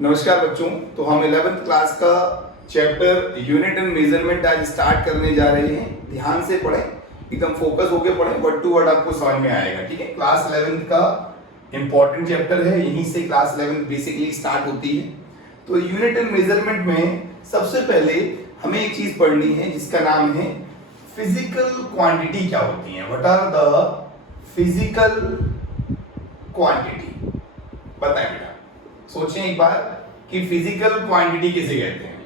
नमस्कार बच्चों। तो हम 11th क्लास का चैप्टर यूनिट एंड मेजरमेंट आज स्टार्ट करने जा रहे हैं। ध्यान से पढ़ें, एकदम फोकस होके पढ़ें, वर्ड टू वर्ड आपको समझ में आएगा। ठीक है, क्लास 11th का इंपॉर्टेंट चैप्टर है, यहीं से क्लास 11th बेसिकली स्टार्ट होती है। तो यूनिट एंड मेजरमेंट में सबसे पहले हमें एक चीज पढ़नी है जिसका नाम है फिजिकल क्वांटिटी। क्या होती है, what are the physical quantity? बताएं बेटा, सोचें एक बार कि फिजिकल क्वांटिटी किसे कहते हैं।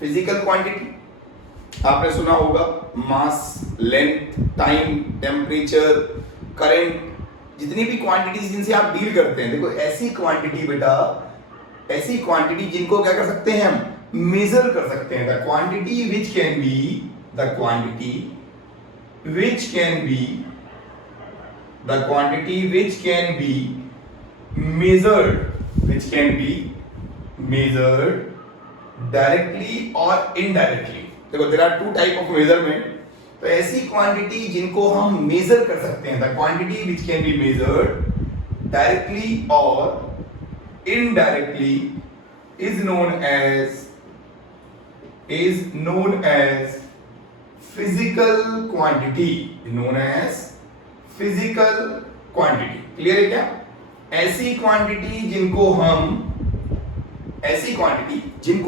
फिजिकल क्वांटिटी आपने सुना होगा, मास, लेंथ, टाइम, टेम्परेचर, करंट, जितनी भी क्वांटिटीज जिनसे आप डील करते हैं। देखो ऐसी क्वांटिटी बेटा, ऐसी क्वांटिटी जिनको क्या कर सकते हैं, हम मेजर कर सकते हैं। The quantity which can be, the quantity which can be, the quantity which can be measured, which can be measured directly or indirectly. देखो there are two type of measurement. तो ऐसी क्वांटिटी जिनको हम major कर सकते हैं, the quantity which can be measured directly or indirectly is known as physical quantity. Known as physical quantity. Clear है क्या? ऐसी क्वांटिटी जिनको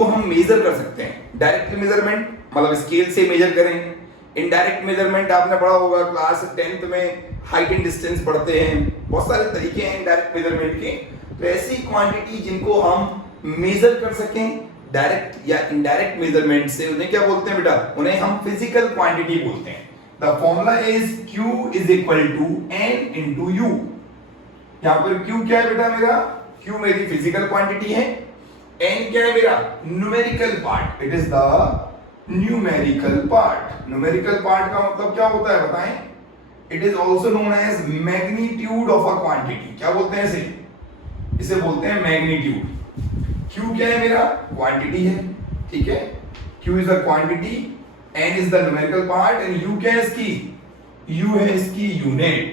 हम मेजर कर सकते हैं। डायरेक्ट मेजरमेंट मतलब स्केल से मेजर करें। इनडायरेक्ट मेजरमेंट आपने पढ़ा होगा क्लास 10th में, हाइट एंड डिस्टेंस पढ़ते हैं, बहुत सारे तरीके हैं इनडायरेक्ट मेजरमेंट के। तो ऐसी क्वांटिटी जिनको हम मेजर कर सकें डायरेक्ट या इनडायरेक्ट मेजरमेंट से, उन्हें क्या बोलते हैं बेटा? उन्हें हम फिजिकल क्वांटिटी बोलते हैं। The formula is Q is equal to N into U। यहां पर Q क्या है बेटा मेरा? Q मेरी फिजिकल क्वांटिटी है, N क्या है मेरा? Numerical part. It is the numerical part. Numerical part का मतलब क्या होता है बताएं? It is also known as magnitude of a quantity. क्या बोलते हैं इसे? इसे बोलते हैं मैग्नीट्यूड। Q क्या है मेरा? क्वांटिटी है, ठीक है। Q is the quantity, N is the numerical part and U क्या है इसकी? U है इसकी यूनिट,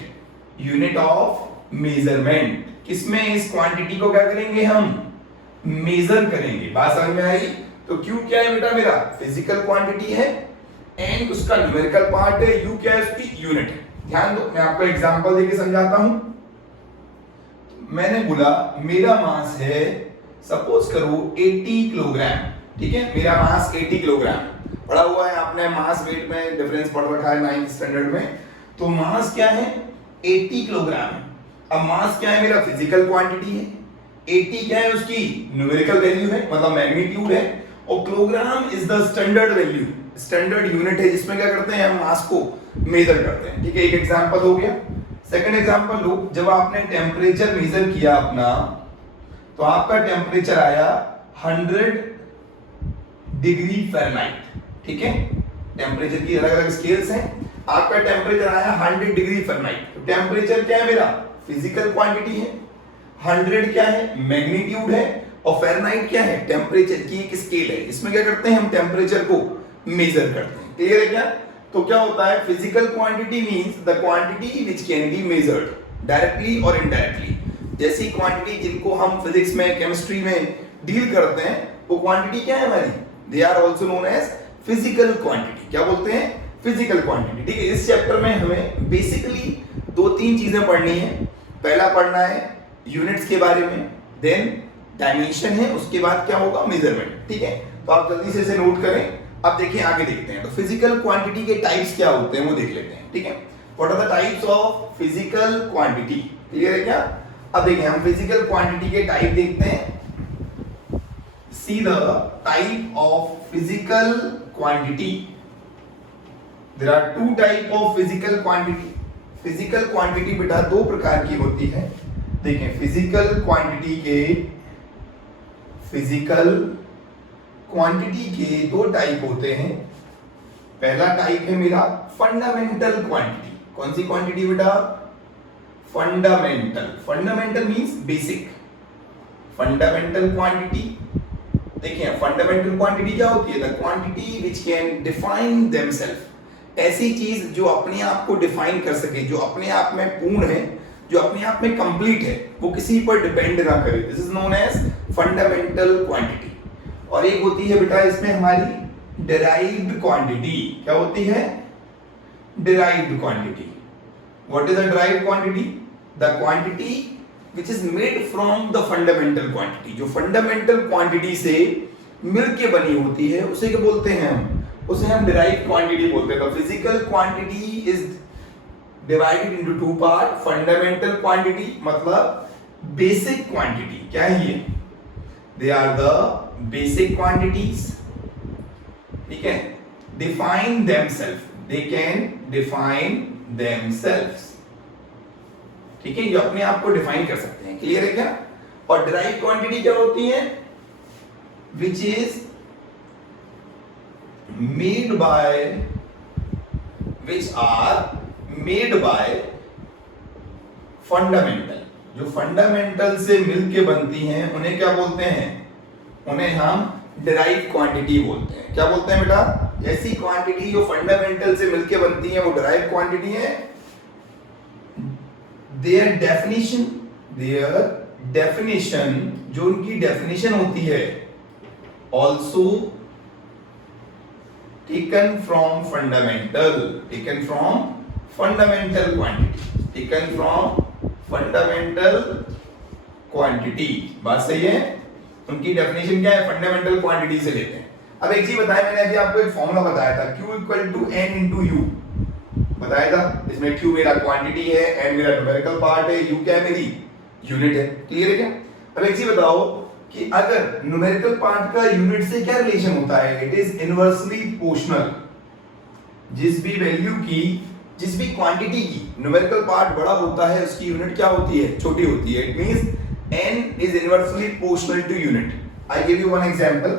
यूनिट ऑफ मेजरमेंट। किसमें? इस क्वांटिटी को क्या करेंगे हम? मेजर करेंगे। बात समझ में आई? तो Q क्या है बेटा मेरा? फिजिकल क्वांटिटी है, N उसका न्यूमेरिकल पार्ट है, U क्या है उसकी? यूनिट है। ध्यान दो, मैं आपको एग्जांपल देके समझाता हूं। मैंने बोला मेरा मास है, सपोज करो 80 किलोग्राम, ठीक है। मेरा मास 80 किलोग्राम पढ़ा हुआ है आपने, मास वेट में डिफरेंस पढ़ रखा है 9th स्टैंडर्ड में। तो मास क्या है? 80 किलोग्राम है। अब मास क्या है मेरा? फिजिकल क्वांटिटी है। 80 क्या है उसकी? न्यूमेरिकल वैल्यू है, मतलब मैग्नीट्यूड है। और kilogram is the standard value, standard unit है जिसमें क्या करते हैं हम मास को मेजर करते हैं। ठीक है, एक एग्जांपल हो गया। सेकंड एग्जांपल लो, जब आपने टेम्परेचर मेजर किया अपना, तो आपका टेम्परेचर आया 100 डिग्री फ़ारेनहाइट। ठीक है, टेम्परेचर की अलग अलग स्केल्स हैं। आपका टेम्परेचर आया 100 डिग्री फ़ारेनहाइट। टेम्परेचर क्या है मेरा? फिजिकल क्वांटिटी है। 100 क्या है? मैग्नीट्यूड है। और फ़ारेनहाइट क्या है? टेम्परेचर की एक स्केल है। इसमें क्या करते हैं हम? टेम्परेचर को मेजर करते हैं। क्लियर है क्या? तो क्या होता है? Physical quantity means the quantity which can be measured directly और इनडायरेक्टली। जैसी क्वांटिटी जिनको हम फिजिक्स में, केमिस्ट्री में डील करते हैं, वो क्वांटिटी क्या है हमारी? They are also known as physical quantity. क्या बोलते हैं? Physical quantity. ठीक है, इस चैप्टर में हमें बेसिकली 2-3 चीजें पढ़नी है। पहला पढ़ना है यूनिट्स के बारे में, देन डायमेंशन है, उसके बाद क्या होगा? मेजरमेंट। ठीक है, तो आप जल्दी से इसे नोट करें। अब देखिए आगे देखते हैं। तो फिजिकल क्वांटिटी के टाइप्स क्या होते हैं वो देख लेते हैं। ठीक है, what are the types of physical quantity? Clear है क्या? अब देखिए हम फिजिकल क्वांटिटी के टाइप देखते हैं। See the type of physical quantity. There are 2 type of physical quantity. Physical quantity बेटा 2 प्रकार की होती है। देखें, फिजिकल क्वांटिटी के 2 टाइप होते हैं। पहला टाइप है मेरा फंडामेंटल क्वांटिटी। कौन सी क्वांटिटी बेटा? Fundamental. Fundamental means basic. Fundamental quantity. देखिए फंडामेंटल क्वांटिटी क्या होती है? The quantity which can define themselves. ऐसी चीज जो अपने आप को डिफाइन कर सके, जो अपने आप में पूर्ण है, जो अपने आप में कंप्लीट है, वो किसी पर डिपेंड ना करे। This is known as fundamental quantity, और एक होती है बेटा इसमें हमारी डिराइव्ड क्वांटिटी। क्या होती है? Derived quantity. What is the derived quantity? The quantity which is made from the fundamental quantity. जो फंडामेंटल क्वांटिटी से मिलके बनी होती है उसे क्या बोलते हैं हम? उसे हम डिराइव्ड क्वांटिटी बोलते हैं। The physical quantity is divided into two part. Fundamental quantity मतलब बेसिक क्वांटिटी। क्या है ये? They are the basic quantities, ठीक है। Define themselves, they can define themselves, ठीक है, ये अपने आप को डिफाइन कर सकते हैं। क्लियर है क्या? और डिराइव्ड क्वांटिटी क्या होती है? Which is made by, which are made by fundamental. जो फंडामेंटल से मिलके बनती हैं उन्हें क्या बोलते हैं? उन्हें हम डिराइव्ड क्वांटिटी बोलते हैं। क्या बोलते हैं बेटा? ऐसी क्वांटिटी जो फंडामेंटल से मिलके बनती है वो डिराइव्ड क्वांटिटी है। देयर डेफिनेशन, जो उनकी डेफिनेशन होती है, also taken from fundamental, taken from fundamental quantity, taken from fundamental quantity. बात सही है? उनकी डेफिनेशन क्या है? फंडामेंटल क्वांटिटी से लेते हैं। अब एक चीज बताया, मैंने अभी आपको एक फॉर्मूला बताया था, Q equal to N into U बताया था। इसमें Q मेरा क्वांटिटी है, N मेरा न्यूमेरिकल पार्ट है, U क्या है? मेरी यूनिट है। क्लियर है क्या? अब एक चीज बताओ कि अगर न्यूमेरिकल पार्ट का यूनिट से क्या रिलेशन होता है? It is inversely proportional. जिस भी वैल्यू की, जिस भी क्वांटिटी की न्यूमेरिकल पार्ट बड़ा होता है उसकी यूनिट क्या होती है? छोटी होती है। It means n is inversely proportional to unit. I give you one example.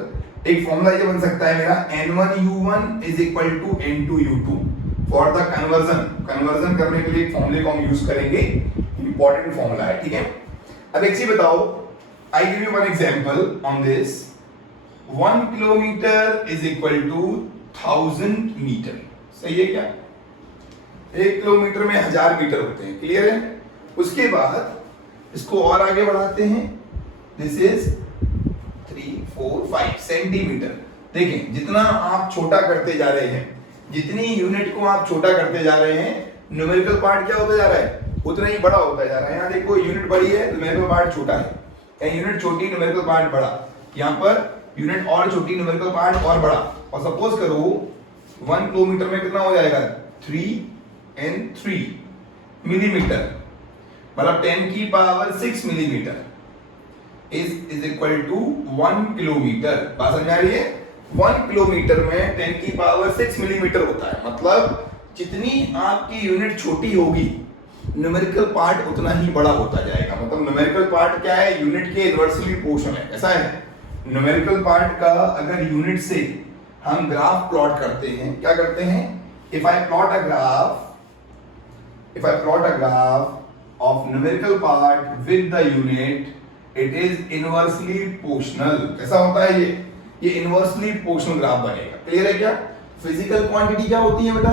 एक फॉर्मूला ये बन सकता है मेरा n1u1 is equal to n2u2 for the conversion करने के लिए एक फॉर्मूले को हम यूज करेंगे, इंपॉर्टेंट फॉर्मूला है, ठीक है। अब एक चीज बताओ, I give you one example on this. 1 kilometre is equal to 1000 metre. सही है क्या? 1 किलोमीटर में 1000 मीटर होते हैं। क्लियर है? उसके बाद इसको और आगे बढ़ाते हैं। This is 3 4 5 centimetre. देखें, जितना आप छोटा करते जा रहे हैं, जितनी यूनिट को आप छोटा करते जा रहे हैं, न्यूमेरिकल पार्ट क्या होता जा रहा है? उतना ही बड़ा होता जा रहा है। यहाँ देखो, यूनिट बड़ी है, न्यूमेरिकल पार्ट छोटा है। कहीं यूनिट छोटी, न्यूमेरिकल पार्ट बड़ा। यहाँ पर यूनिट और छोटी, न्यूमेरिकल पार्ट और बड़ा। और सपोज करो 1 किलोमीटर में कितना हो जाएगा? 3 मिलीमीटर, मतलब 10 की power 6 millimetre is equal to 1 kilometre. बात समझ आ रही है? 1 किलोमीटर में 10 की पावर 6 मिलीमीटर होता है। मतलब जितनी आपकी यूनिट छोटी होगी, न्यूमेरिकल पार्ट उतना ही बड़ा होता जाएगा। मतलब न्यूमेरिकल पार्ट क्या है? यूनिट के इनवर्सली प्रोपोर्शनल है। ऐसा है? न्यूमेरिकल पार्ट का अगर यूनिट से हम ग्राफ प्लॉट करते हैं, क्या करते हैं? If I plot a graph of numerical part with the unit, it is inversely proportional। कैसा होता है ये inversely proportional ग्राफ बनेगा। क्लियर है क्या? फिजिकल क्वांटिटी क्या होती है बेटा?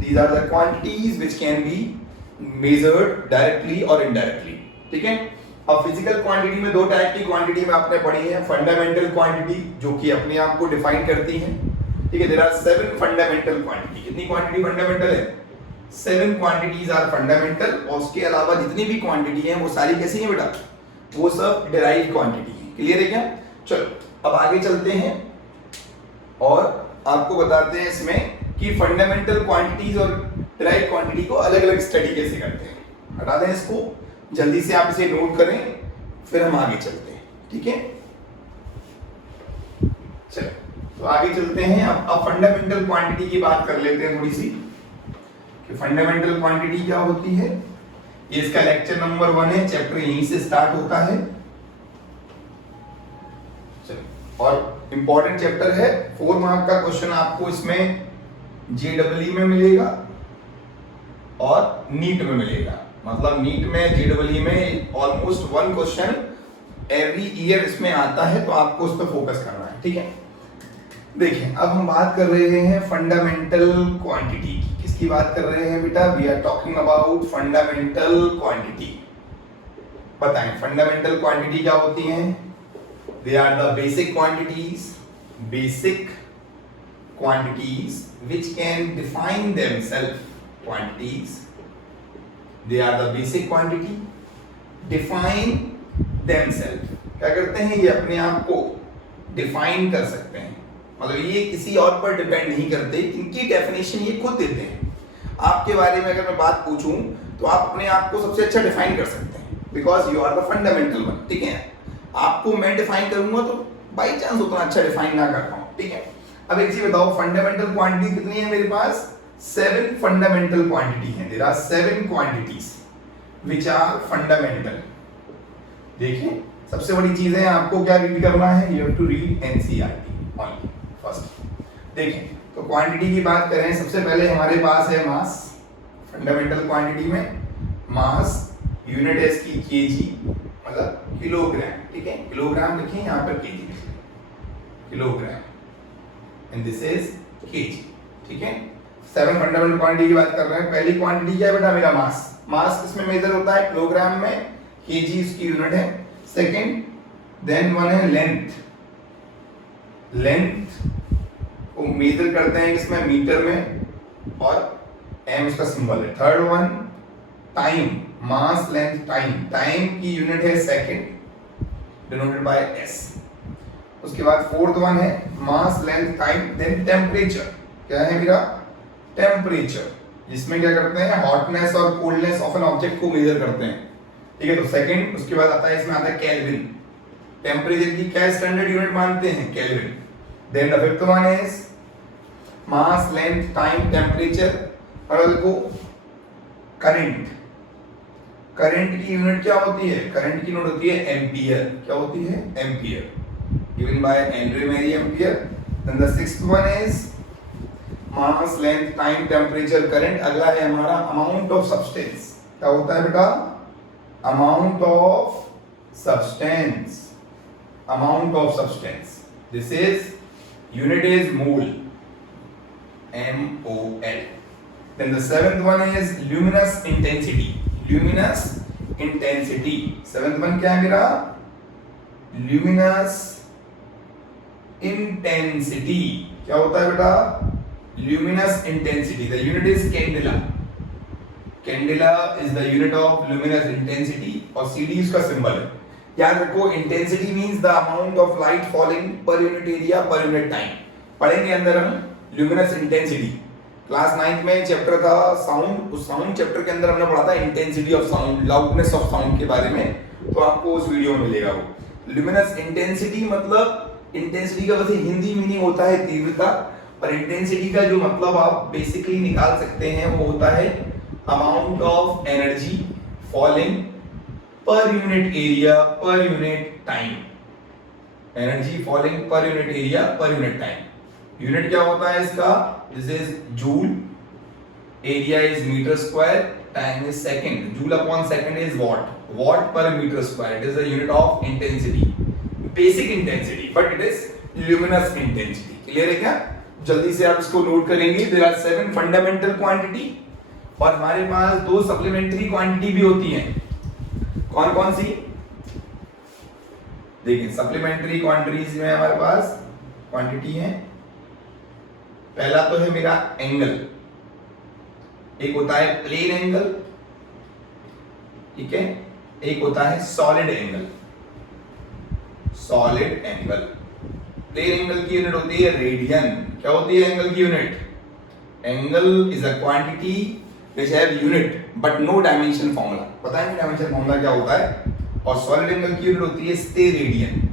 These are the quantities which can be measured directly or indirectly, ठीक है। अब फिजिकल क्वांटिटी में दो टाइप की क्वांटिटी में आपने पढ़ी है। फंडामेंटल क्वांटिटी जो कि अपने आप को डिफाइन करती है, ठीक है। There are 7 fundamental quantity. कितनी क्वांटिटी फंडामेंटल है? 7 क्वांटिटीज आर फंडामेंटल। और उसके अलावा जितनी भी क्वांटिटी है वो सारी कैसी है बेटा? वो सब डिराइव्ड क्वांटिटी है। क्लियर है क्या? चलो अब आगे चलते हैं और आपको बताते हैं इसमें कि फंडामेंटल क्वांटिटीज और डिराइव्ड क्वांटिटी को अलग अलग स्टडी कैसे करते हैं। हटा दें इसको, जल्दी से आप इसे नोट करें, फिर हम आगे चलते हैं, ठीक है। चलो तो आगे चलते हैं। अब फंडामेंटल क्वांटिटी की बात कर लेते हैं थोड़ी सी कि फंडामेंटल क्वांटिटी क्या होती है। ये इसका लेक्चर नंबर 1 है, चैप्टर यहीं से स्टार्ट होता है। चलो, और इंपॉर्टेंट चैप्टर है। 4 मार्क का क्वेश्चन आपको इसमें जेडब्ल्यू में मिलेगा और नीट में मिलेगा। मतलब नीट में, जेडब्ल्यू में ऑलमोस्ट 1 क्वेश्चन एवरी ईयर इसमें आता है, तो आपको उस पर फोकस करना है, ठीक है। देखिए अब हम बात कर रहे हैं फंडामेंटल क्वांटिटी की। किसकी बात कर रहे हैं बेटा? We are talking about fundamental quantity. बताएं फंडामेंटल क्वांटिटी क्या होती है? They are the basic quantities which can define themselves. Quantities, they are the basic quantity define themselves. क्या करते हैं, ये अपने आप को डिफाइन कर सकते हैं, मतलब ये किसी और पर डिपेंड नहीं करते, इनकी डेफिनेशन ये खुद देते हैं। आपके बारे में अगर मैं बात पूछूं तो आप अपने आप को सबसे अच्छा डिफाइन कर सकते हैं, because you are the fundamental one. ठीक है, आपको मैं डिफाइन करूंगा तो बाई चांस उतना अच्छा डिफाइन ना कर पाऊं। ठीक है, अब एक चीज बताओ, फंडामेंटल क्वांटिटी कितनी है मेरे पास? 7 फंडामेंटल क्वांटिटी है। There are 7 quantities which are fundamental. देखिए, सबसे बड़ी चीज है, आपको क्या रीड करना है? You have to read NCERT only first. देखिए, तो क्वांटिटी की बात करें, सबसे पहले हमारे पास है मास। फंडामेंटल क्वांटिटी में मास यूनिट है इसकी केजी, मतलब किलोग्राम। ठीक है, किलोग्राम लिखें, यहाँ पर केजी लिखें, kilogram, and this is KG. ठीक है, 7 फंडामेंटल क्वांटिटी की बात कर रहे हैं। पहली क्वांटिटी क्या है बेटा? मेरा मास। मास किसमें मेजर होता है? किलोग्राम में, केजी इसकी यूनिट है। सेकंड, देन वन है लेंथ। लेंथ को मेजर करते हैं किसमें? मीटर में, और एम उसका सिंबल है। Third one time, mass length time, time की यूनिट है सेकंड, डिनोटेड बाय एस। उसके बाद फोर्थ वन है mass length time, then temperature. क्या है मेरा? टेम्परेचर, जिसमें क्या करते हैं? हॉटनेस और कोल्डनेस ऑफ एन ऑब्जेक्ट को मेजर करते हैं। ठीक है, तो सेकंड, उसके बाद आता है, इसमें आता है केल्विन। टेम्परेचर की क्या स्टैंडर्ड यूनिट मानते हैं? Kelvin. Then the fifth one is mass length time temperature, और देखो करंट। करंट की यूनिट क्या होती है? करंट की यूनिट होती है एम्पियर। क्या होती है? Ampere, given by Andre Marie Ampere. Then the sixth one is mass length time temperature current. अगला है हमारा अमाउंट ऑफ सब्सटेंस। क्या होता है बेटा? Amount of substance, amount of substance, this is unit is mole, MOL. Then the seventh one is luminous intensity. Luminous intensity. Seventh one क्या है मेरा? Luminous intensity. क्या होता है बेटा? Luminous intensity. The unit is candela. Candela is the unit of luminous intensity, और CD उसका symbol है। याद रखो, intensity means the amount of light falling per unit area per unit time. पढ़ेंगे अंदर हम ल्यूमिनस इंटेंसिटी। क्लास 9th में chapter था साउंड, उस साउंड चैप्टर के अंदर हमने पढ़ा था intensity of sound, loudness of sound के बारे में, तो आपको उस वीडियो में मिलेगा वो। ल्यूमिनस इंटेंसिटी मतलब, इंटेंसिटी का वैसे हिंदी मीनिंग होता है तीव्रता, और इंटेंसिटी का जो मतलब आप बेसिकली निकाल सकते हैं वो होता है amount of energy falling per unit area per unit time. Energy falling per unit area per unit time. Unit क्या होता है इसका? This is joule, area is metre square, time is second, joule upon second is watt, watt per metre square. It is the unit of intensity, basic intensity, but it is luminous intensity. Clear है क्या? जल्दी से आप इसको note करेंगे। There are 7 fundamental quantity, और हमारे पास 2 supplementary quantity भी होती हैं। कौन कौन सी? देखिए, सप्लीमेंट्री क्वांटिटीज में हमारे पास क्वांटिटी है। पहला तो है मेरा एंगल, एक होता है प्लेन एंगल, ठीक है, एक होता है solid angle. Solid angle, plane angle की यूनिट होती है रेडियन। क्या होती है एंगल की unit? Angle is a quantity which have unit but no dimension formula। पता है डायमेंशन फॉर्मूला क्या होता है? और सॉलिड एंगल की यूनिट होती है स्टेरेडियन,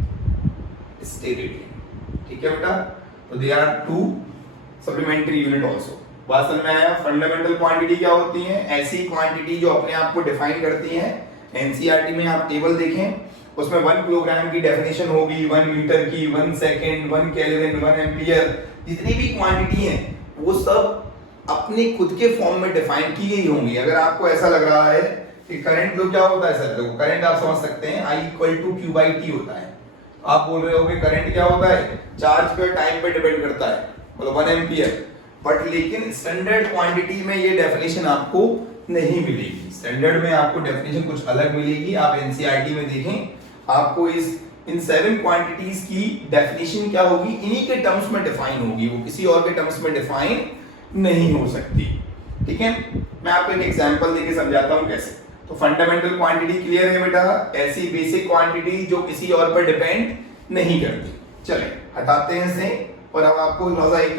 स्टेरेडियन। ठीक है बेटा, तो they are 2 supplementary unit also. बात समझ में आया? फंडामेंटल क्वांटिटी क्या होती है? ऐसी क्वांटिटी जो अपने आप को डिफाइन करती है। एनसीईआरटी में आप टेबल देखें, उसमें 1 किलोग्राम की डेफिनेशन होगी, 1 मीटर की, 1 सेकंड, 1 केल्विन, 1 एम्पियर, जितनी भी क्वांटिटी है वो सब अपने खुद के फॉर्म में डिफाइन की गई होंगी। अगर आपको ऐसा लग रहा है कि करंट तो क्या होता है सर, देखो करंट आप समझ सकते हैं I = Q/T होता है। आप बोल रहे हो कि करंट क्या होता है? चार्ज पे टाइम पे डिपेंड करता है, मतलब 1 एम्पियर। बट लेकिन स्टैंडर्ड क्वांटिटी में ये डेफिनेशन आपको नहीं मिलेगी। स्टैंडर्ड में आपको डेफिनेशन कुछ अलग मिलेगी। आप एनसीईआरटी में देखें, आपको इस इन 7 क्वांटिटीज की डेफिनेशन क्या होगी, इन्हीं के टर्म्स में डिफाइन होगी, वो किसी और के टर्म्स में डिफाइन नहीं हो सकती। ठीक है, मैं आपको एक एग्जांपल देके समझाता हूं कैसे। तो फंडामेंटल क्वांटिटी क्लियर है बेटा, ऐसी बेसिक क्वांटिटी जो किसी और पर डिपेंड नहीं करती। चले हटाते हैं इसे और अब आपको थोड़ा सा एक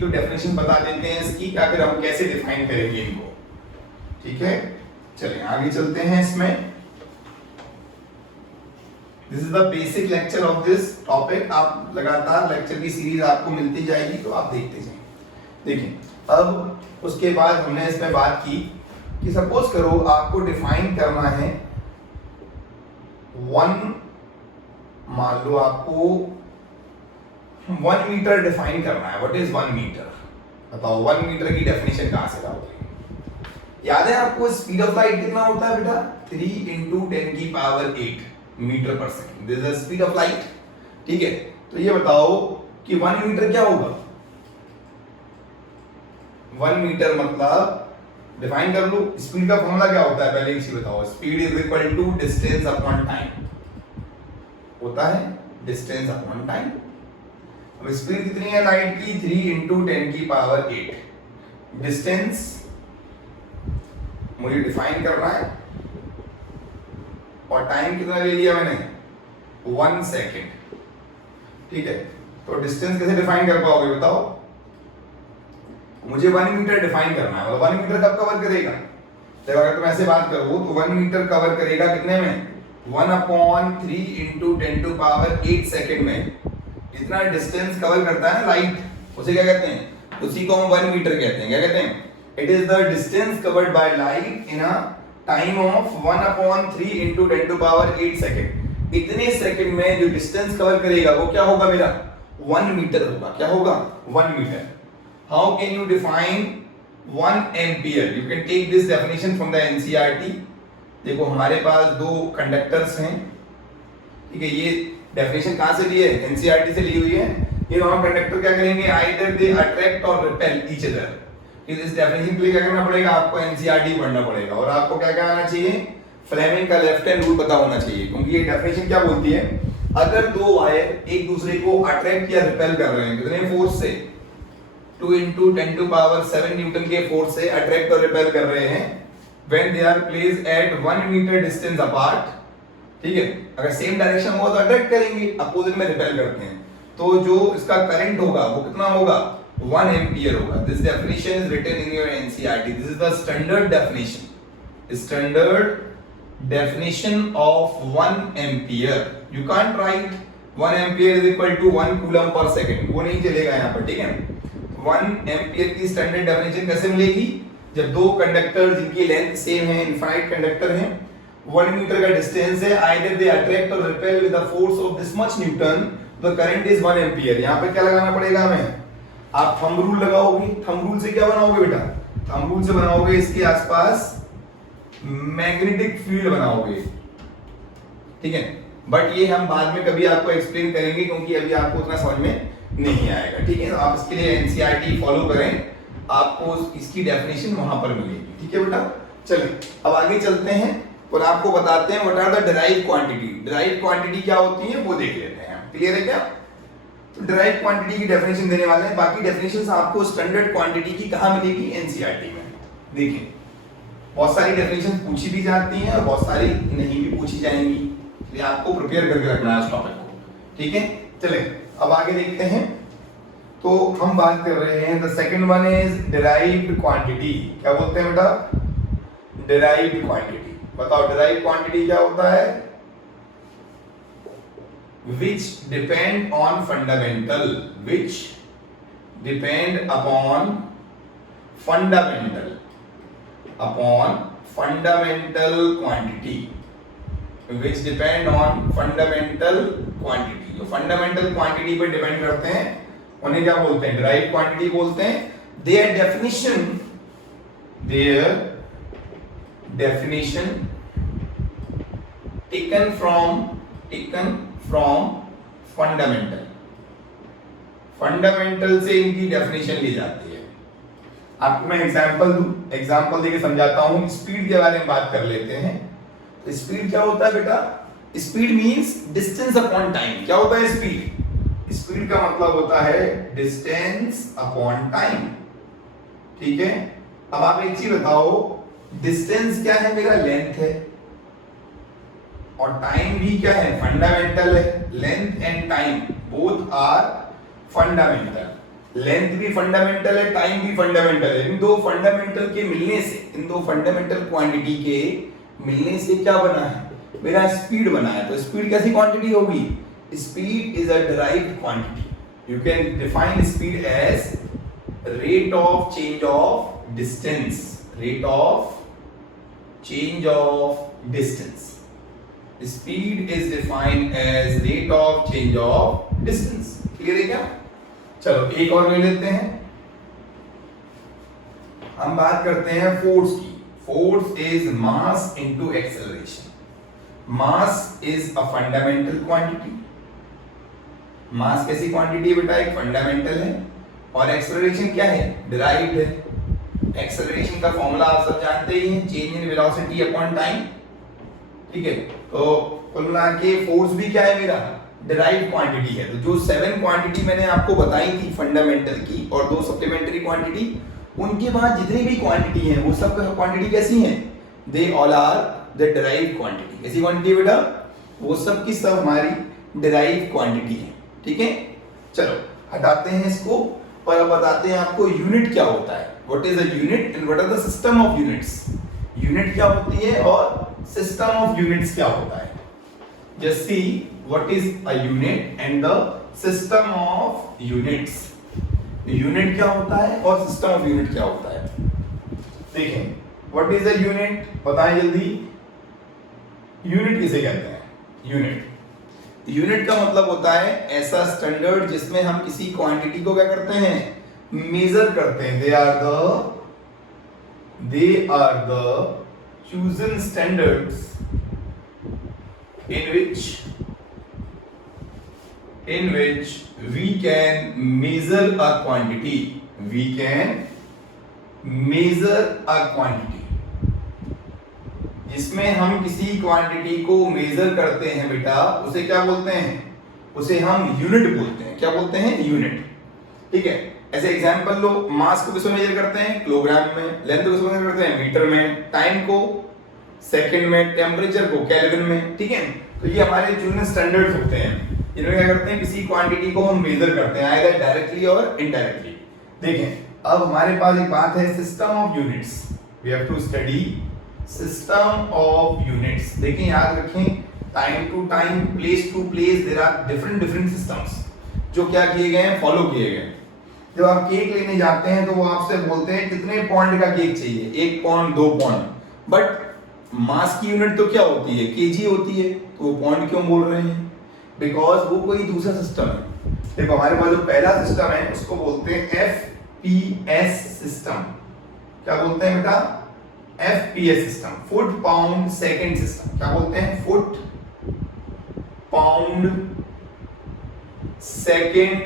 दो डेफिनेशन बता देते हैं इसकी, क्या फिर हम कैसे डिफाइन करेंगे इनको। ठीक है, चलिए आगे चलते हैं इसमें। This is the basic lecture of this topic. आप लगातार लेक्चर की सीरीज आपको मिलती जाएगी, तो आप देखते जाइए। देखिए, अब उसके बाद हमने इसमें बात की कि सपोज करो आपको डिफाइन करना है मान लो आपको 1 मीटर डिफाइन करना है। What is 1 metre? बताओ 1 मीटर की डेफिनेशन कहां से लाओगे? याद है आपको स्पीड ऑफ लाइट कितना होता है बेटा? 3 × 10⁸ मीटर पर second. This is speed of light. ठीक है, तो ये बताओ कि 1 मीटर क्या होगा? 1 मीटर मतलब डिफाइन कर लो, स्पीड का फॉर्मूला क्या होता है पहले इसी बताओ। Speed is equal to distance upon time होता है, डिस्टेंस अपॉन टाइम। अब स्पीड कितनी है लाइट की? 3 × 10⁸ डिस्टेंस मुझे डिफाइन करना है और टाइम कितना ले लिया मैंने? 1 सेकेंड। ठीक है, तो डिस्टेंस कैसे डिफाइन कर पाओगे बताओ? मुझे 1 मीटर डिफाइन करना है, 1 मीटर कब कवर करेगा? देखो अगर तुम ऐसे बात करो तो 1 मीटर कवर करेगा कितने में? 1/3 × 10⁸ सेकेंड में। जितना डिस्टेंस कवर करता है ना लाइट, उसे क्या कहते हैं? उसी को हम 1 मीटर कहते हैं। क्या कहते हैं? It is the distance covered by light in a time of 1/3 × 10⁸ second. इतने सेकेंड में जो डिस्टेंस कवर करेगा वो क्या होगा मेरा? 1 मीटर होगा। क्या होगा? 1 metre. How can you define 1 ampere? You can take this definition from the NCERT. देखो हमारे पास 2 कंडक्टर्स हैं। ठीक है, ये डेफिनेशन कहां से ली है? एनसीईआरटी से ली हुई है। ये दोनों कंडक्टर क्या करेंगे? आइदर दे अट्रैक्ट और रिपेल ईच अदर। इस डेफिनेशन के लिए क्या करना पड़ेगा? आपको एनसीईआरटी पढ़ना पड़ेगा और आपको क्या क्या आना चाहिए? फ्लेमिंग का लेफ्ट हैंड रूल पता होना चाहिए, क्योंकि ये डेफिनेशन क्या बोलती है? अगर 2 वायर एक दूसरे को अट्रैक्ट या रिपेल कर रहे हैं, कितने फोर्स से? 2 × 10⁷ न्यूटन के फोर्स से अट्रैक्ट और रिपेल कर रहे हैं, when they are placed at 1 metre distance apart. ठीक है, अगर सेम डायरेक्शन होगा तो अट्रैक्ट करेंगे, अपोजिट में रिपेल करते हैं, तो जो इसका करंट होगा वो कितना होगा? 1 एम्पियर होगा। This definition is written in your NCERT. This is the standard definition, standard definition of 1 ampere. You can't write 1 ampere is equal to 1 coulomb per second, वो नहीं चलेगा यहाँ पर। ठीक है, 1 एम्पियर की स्टैंडर्ड डेफिनेशन कैसे मिलेगी? जब 2 कंडक्टर जिनकी लेंथ सेम है, इनफाइनाइट कंडक्टर हैं, 1 मीटर का डिस्टेंस है, आइदर दे अट्रैक्ट और repel with the force of this much Newton, the current is 1 ampere. यहाँ पे क्या लगाना पड़ेगा हमें? आप थंब रूल लगाओगे। थंब रूल से क्या बनाओगे बेटा? थंब रूल से बनाओगे इसके आसपास मैग्नेटिक फील्ड बनाओगे। ठीक है, बट ये हम बाद में कभी आपको एक्सप्लेन करेंगे, क्योंकि अभी आपको उतना समझ में नहीं आएगा। ठीक है, तो आप इसके लिए एनसीईआरटी फॉलो करें, आपको इसकी डेफिनेशन वहां पर मिलेगी। ठीक है बेटा, चलिए अब आगे चलते हैं और आपको बताते हैं what are the derived quantity. Derived quantity क्या होती है वो देख लेते हैं। क्लियर है क्या? तो डिराइव्ड क्वांटिटी की डेफिनेशन देने वाले हैं। बाकी डेफिनेशंस आपको स्टैंडर्ड क्वांटिटी की कहां मिलेगी? एनसीईआरटी में। देखिए, बहुत सारी डेफिनेशन पूछी भी जाती हैं और बहुत सारी नहीं भी पूछी जाएंगी, इसलिए आपको प्रिपेयर करके रखना है इस टॉपिक को। ठीक है, चलिए अब आगे देखते हैं। तो हम बात कर रहे हैं the second one is derived quantity. क्या बोलते हैं बेटा? Derived quantity. बताओ डिराइव्ड क्वांटिटी क्या होता है? which depend on fundamental, which depend upon fundamental quantity, which depend on fundamental quantity। जो fundamental quantity पर डिपेंड करते हैं उन्हें क्या बोलते हैं? डिराइव्ड क्वांटिटी बोलते हैं। their definition taken from fundamental से इनकी डेफिनेशन ली जाती है। आपको मैं एग्जांपल देके समझाता हूं। स्पीड के बारे में बात कर लेते हैं। तो स्पीड क्या होता है बेटा? Speed means distance upon time. क्या होता है स्पीड? स्पीड का मतलब होता है डिस्टेंस अपॉन टाइम, ठीक है। अब आप एक चीज बताओ, डिस्टेंस क्या है? मेरा लेंथ है, और टाइम भी क्या है? फंडामेंटल है। Length and time both are fundamental. Length भी फंडामेंटल है, टाइम भी फंडामेंटल है। इन दो फंडामेंटल के मिलने से, इन दो फंडामेंटल क्वांटिटी के मिलने से क्या बना है? मेरा स्पीड बना है। तो स्पीड कैसी क्वांटिटी होगी? Speed is a derived quantity. You can define speed as rate of change of distance, rate of change of distance. Speed is defined as rate of change of distance. Clear है क्या? चलो एक और ले लेते हैं। हम बात करते हैं फोर्स की। Force is mass into acceleration. Mass is a fundamental quantity. Mass कैसी क्वांटिटी है बेटा? एक फंडामेंटल है। और एक्सेलरेशन क्या है? डिराइव्ड है। एक्सेलरेशन का फॉर्मूला आप सब जानते ही हैं, change in velocity upon time, ठीक है। तो कुल मिला के फोर्स भी क्या है? मेरा डिराइव्ड क्वांटिटी है। तो जो 7 क्वांटिटी मैंने आपको बताई थी फंडामेंटल की और 2 सप्लीमेंट्री क्वांटिटी, उनके बाद जितनी भी क्वांटिटी है वो सब क्वांटिटी कैसी हैं? They all are the derived quantity. कैसी क्वांटिटी बेटा? वो सब की सब हमारी डिराइव्ड क्वांटिटी है, ठीक है। चलो हटाते हैं इसको और अब बताते हैं आपको यूनिट क्या होता है। What is a unit and what are the system of units. Unit क्या होती है और सिस्टम ऑफ यूनिट्स क्या होता है। Just see what is a unit and the system of units. Unit क्या होता है और सिस्टम ऑफ यूनिट क्या होता है। देखें, व्हाट इज अ यूनिट, बताएं जल्दी। यूनिट किसे कहते हैं? यूनिट का मतलब होता है ऐसा स्टैंडर्ड जिसमें हम किसी क्वांटिटी को क्या करते हैं? मेजर करते हैं। They are the chosen standards in which we can measure a quantity. We can measure a quantity. जिसमें हम किसी क्वांटिटी को मेजर करते हैं बेटा, उसे क्या बोलते हैं? उसे हम यूनिट बोलते हैं। क्या बोलते हैं? यूनिट, ठीक है। ऐसे एग्जांपल लो, मास को किसमें मेजर करते हैं? किलोग्राम में। लेंथ को किसमें मेजर करते हैं? मीटर में। टाइम को सेकंड में। टेम्परेचर को केल्विन में, ठीक है। तो ये हमारे चूजन स्टैंडर्ड्स होते हैं, इनमें क्या करते हैं? किसी क्वांटिटी को हम मेजर करते हैं, आइदर डायरेक्टली और इनडायरेक्टली। देखें, अब हमारे पास एक बात है, system of units. We have to study system of units. देखिए याद रखें, time to time, place to place, there are different systems जो क्या किए गए हैं? फॉलो किए गए। जब आप केक लेने जाते हैं तो वो आपसे बोलते हैं कितने पॉइंट का केक चाहिए, 1 पॉइंट 2 पॉइंट, बट मास की यूनिट तो क्या होती है? केजी होती है। तो वो पॉइंट क्यों बोल रहे हैं? बिकॉज वो कोई दूसरा सिस्टम है। देखो हमारे पास जो पहला सिस्टम है उसको बोलते हैं FPS सिस्टम। क्या बोलते हैं बेटा? FPS system, foot pound second system. क्या बोलते हैं? Foot pound second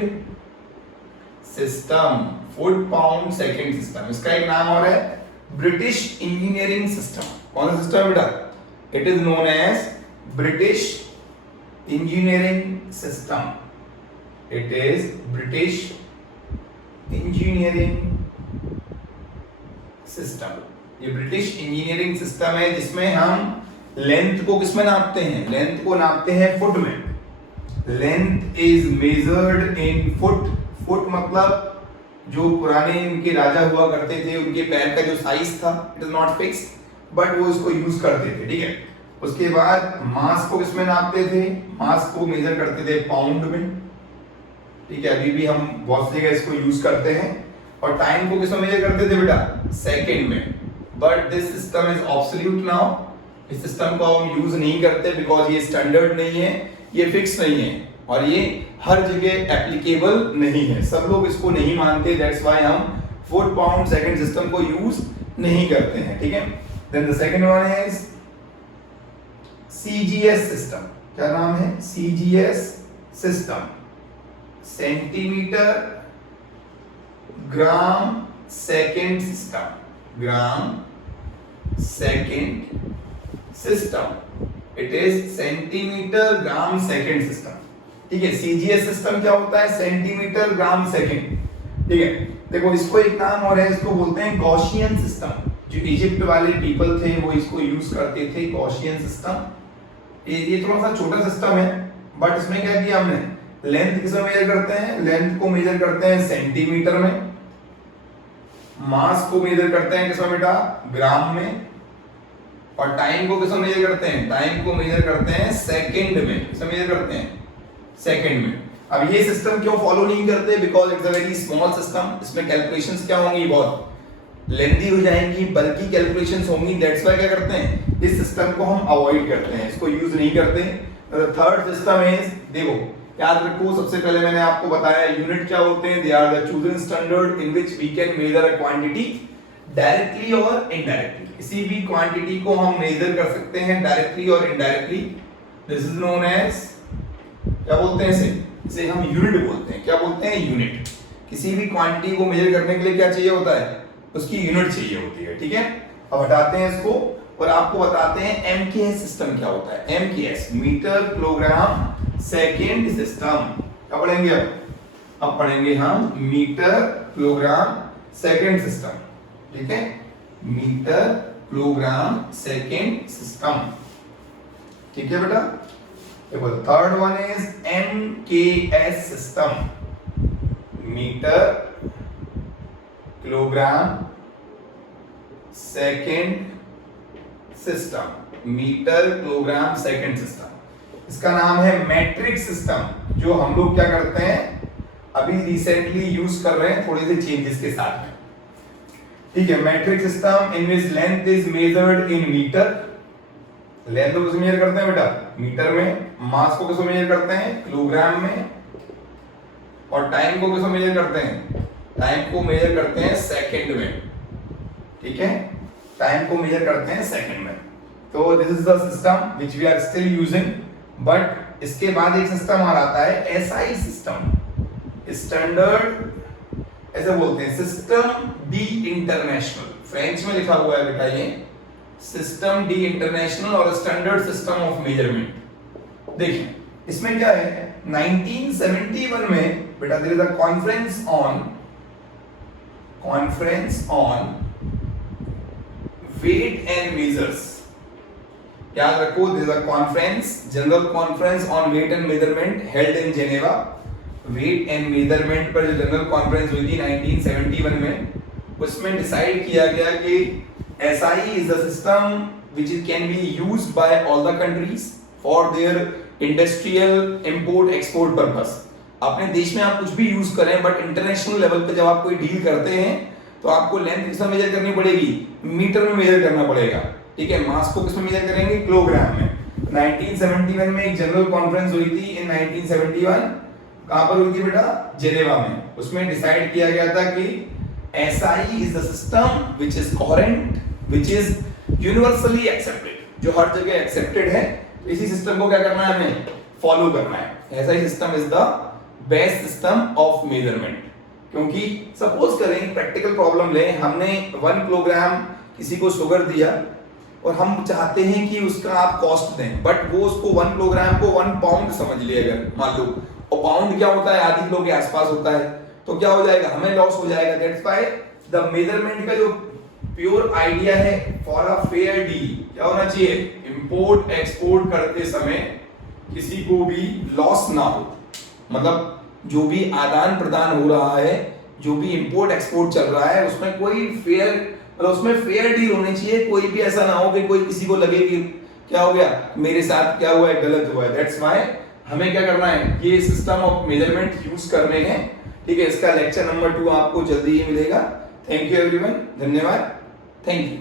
system. Foot pound second system. इसका एक नाम और है ब्रिटिश इंजीनियरिंग सिस्टम। कौन सा सिस्टम बेटा? It is known as British engineering system. It is British engineering system. ये ब्रिटिश इंजीनियरिंग सिस्टम है जिसमें हम लेंथ को किसमें नापते हैं? लेंथ को नापते हैं फुट में। Length is measured in foot. Foot मतलब जो पुराने इनके राजा हुआ करते थे, उनके पैर का जो साइज था, it is not fix, but वो इसको यूज करते थे, ठीक है। उसके बाद मास को किसमें नापते थे? मास को मेजर करते थे पाउंड में, ठीक है। अभी भी हम बहुत सी जगह इसको यूज करते हैं। और टाइम को किसमें मेजर करते थे बेटा? सेकंड में। But this system is absolute now. इस सिस्टम को हम यूज नहीं करते बिकॉज ये स्टैंडर्ड नहीं है, ये फिक्स नहीं है और ये हर जगह एप्लीकेबल नहीं है। सब लोग इसको नहीं मानते, दैट्स व्हाई हम फुट पाउंड सेकंड सिस्टम को यूज नहीं करते हैं, ठीक है। Then the second one is CGS system. क्या नाम है? CGS system. Centimetre gram second system. Gram second system. It is centimetre gram second system. ठीक है, सीजीएस सिस्टम क्या होता है, सेंटीमीटर ग्राम सेकंड। ठीक है, देखो इसको एक नाम और है, इसको बोलते हैं गॉसियन सिस्टम। जो इजिप्ट वाले पीपल थे वो इसको यूज करते थे, गॉसियन सिस्टम। ये थोड़ा सा छोटा सिस्टम है, बट इसमें क्या किया हमने, लेंथ किसमें मेजर करते हैं, लेंथ को मेजर करते हैं सेंटीमीटर में, मास को मेजर करते हैं किसमें बेटा, ग्राम में, और टाइम को किसमें मेजर करते हैं, टाइम को मेजर करते हैं सेकंड में। किसमें मेजर करते हैं, सेकंड में। अब ये सिस्टम क्यों फॉलो नहीं करते, because it's a very small system. इसमें कैलकुलेशंस क्या होंगी, बहुत लेंथी हो जाएंगी, बल्कि कैलकुलेशंस होंगी। दैट्स व्हाई क्या करते हैं, इस सिस्टम को हम अवॉइड करते हैं, इसको यूज नहीं करते। थर्ड सिस्टम इज, देखो याद रखो, सबसे पहले मैंने आपको बताया यूनिट क्या होते हैं, they are the chosen standard in which we can measure a quantity directly और इनडायरेक्टली। किसी भी क्वांटिटी को हम मेजर कर सकते हैं डायरेक्टली और indirectly. This is known as, क्या बोलते हैं इसे हम यूनिट बोलते हैं। क्या बोलते हैं, यूनिट। किसी भी क्वांटिटी को मेजर करने के लिए क्या चाहिए होता है, उसकी यूनिट चाहिए होती है। ठीक है, अब हटाते हैं इसको और आपको बताते हैं एमकेएस सिस्टम क्या होता है। MKS, metre kilogram second system. क्या पढ़ेंगे अब पढ़ेंगे हम मीटर किलोग्राम सेकेंड सिस्टम। ठीक है, मीटर किलोग्राम सेकेंड सिस्टम। ठीक है बेटा, देखो third one is MKS system, metre kilogram second system, metre kilogram second system. इसका नाम है मैट्रिक सिस्टम, जो हम लोग क्या करते हैं अभी रिसेंटली यूज कर रहे हैं थोड़े से चेंजेस के साथ में। ठीक है, metric system in which length is measured in metre. Length को किससे मेजर करते हैं बेटा, मीटर में। मास को किससे मेजर करते हैं, किलोग्राम में। और टाइम को किससे मेजर करते हैं, टाइम को मेजर करते हैं सेकंड में। ठीक है, टाइम को मेजर करते हैं सेकंड में। तो this is the system which we are still using. But इसके बाद एक सिस्टम आ आता है एसआई सिस्टम, स्टैंडर्ड ऐसे बोलते हैं, सिस्टम डी इंटरनेशनल। फ्रेंच में लिखा हुआ है बेटा ये, सिस्टम डी इंटरनेशनल और स्टैंडर्ड सिस्टम ऑफ मेजरमेंट। देखिए इसमें क्या है, 1971 में बेटा there is a conference on weight and measures. याद रखो, there is a conference, general conference on weight and measurement held in Geneva. Weight and measurement पर जो जनरल कॉन्फ्रेंस हुई थी 1971 में, उसमें डिसाइड किया गया कि SI is the system which can be used by all the countries for their industrial import export purpose। अपने देश में आप कुछ भी यूज करें, बट इंटरनेशनल लेवल पे जब आप कोई डील करते हैं तो आपको लेंथ किसमें मेजर करनी पड़ेगी, मीटर में मेजर करना पड़ेगा। ठीक है, मास को किसमें मेजर करेंगे, किलोग्राम में। 1971 में एक जनरल कॉन्फ्रेंस हुई थी इन 1971, कहां पर हुई थी बेटा, जेनेवा में। उसमें डिसाइड किया गया था कि SI is the system which is coherent, which is universally accepted, जो हर जगह एक्सेप्टेड है। इसी सिस्टम को क्या करना है, हमें फॉलो करना है। SI system is the best system of measurement. क्योंकि सपोज करें प्रैक्टिकल प्रॉब्लम लें, हमने 1 किलोग्राम किसी को शुगर दिया और हम चाहते हैं कि उसका आप कॉस्ट दें, बट वो उसको 1 किलोग्राम को 1 पाउंड समझ लिया, अगर मान लो, और पाउंड क्या होता है, आधी किलो के आसपास होता है, तो क्या हो जाएगा, हमें लॉस हो जाएगा। दैट्स व्हाई द मेजरमेंट का जो प्योर आइडिया है फॉर अ फेयर डील क्या होना चाहिए, इंपोर्ट एक्सपोर्ट करते समय किसी को भी लॉस ना हो। मतलब जो भी आदान प्रदान हो रहा है, जो भी इंपोर्ट एक्सपोर्ट चल रहा है, उसमें कोई फेयर, मतलब उसमें फेयर डील होनी चाहिए। कोई भी ऐसा ना हो कि कोई किसी को लगे कि क्या हो गया, मेरे साथ क्या हुआ है, गलत हुआ है। दैट्स व्हाई हमें क्या करना है, ये सिस्टम ऑफ मेजरमेंट यूज करने हैं। ठीक है, इसका लेक्चर नंबर 2 आपको जल्दी ही मिलेगा। थैंक यू एवरीवन, धन्यवाद, थैंक यू।